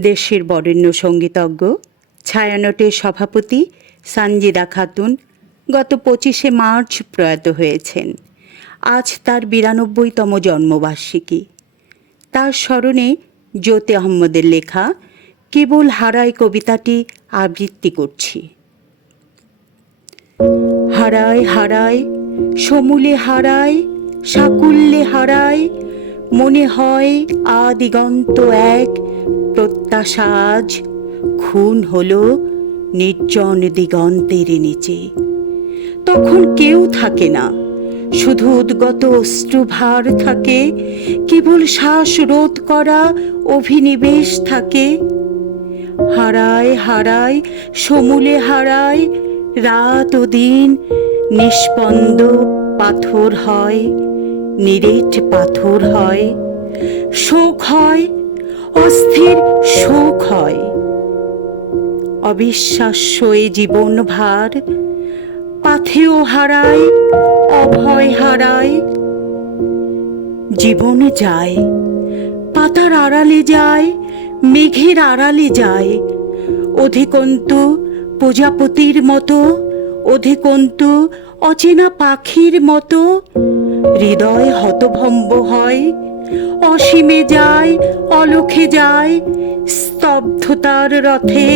দেশের বরেণ্য সঙ্গীতজ্ঞ, ছায়ানটের সভাপতি সানজিদা খাতুন গত পঁচিশে মার্চ প্রয়াত হয়েছেন। আজ তার বিরানব্বইতম জন্মবার্ষিকী। তার স্মরণে জ্যোতি আহম্মদের লেখা, কেবল হারায় কবিতাটি আবৃত্তি করছি। হারায় হারায়, সমূলে হারায়, সাকুল্যে হারায় মনে হয় আদিগন্ত এক প্রত্যাশাজ। খুন হলো নির্জন দিগন্তের নিচে। তখন কেউ থাকে না। শুধু উদ্গত অশ্রুভার থাকে। কেবল শ্বাস রোধ করা অভিনিবেশ থাকে। হারায় হারায়, সমূলে হারায়, রাত ও দিন নিষ্পন্দ পাথর হয়। নিরেট পাথর হয় শোক হয়, অস্থির শোক হয়। অবিশ্বাস্য এ জীবন ভার পাথেও হারায়, অভয় হারায়। জীবন যায়, পাতার আড়ালে যায়, মেঘের আড়ালে যায়। অধিকন্তু প্রজাপতির মতো, অধিকন্তু অচেনা পাখির মতো হৃদয় হতভম্ব হয় অসীমে যায় অলখে যায় স্তব্ধতার রথে।